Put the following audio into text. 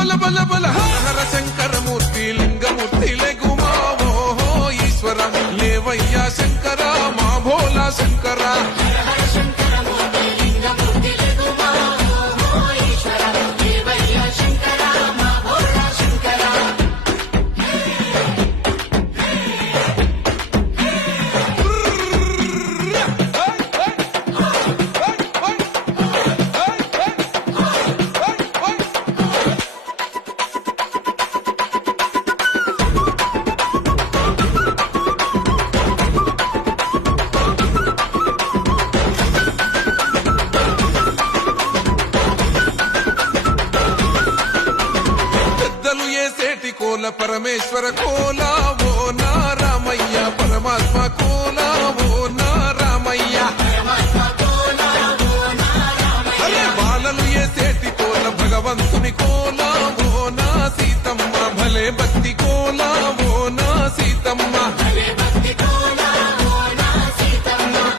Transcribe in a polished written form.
బల బల బల హర శంకరమూర్తి లింగమూర్తి లెగుమా ఓహో ఈశ్వర లేవయ్యా శంకర మా భోలా శంకర కోల పరమేశ్వర కోలా ఓ నారామయ్య పరమాత్మ కోలా ఓ నారామయ్య బాలలు ఏ సేటి కోల భగవంతుని కోల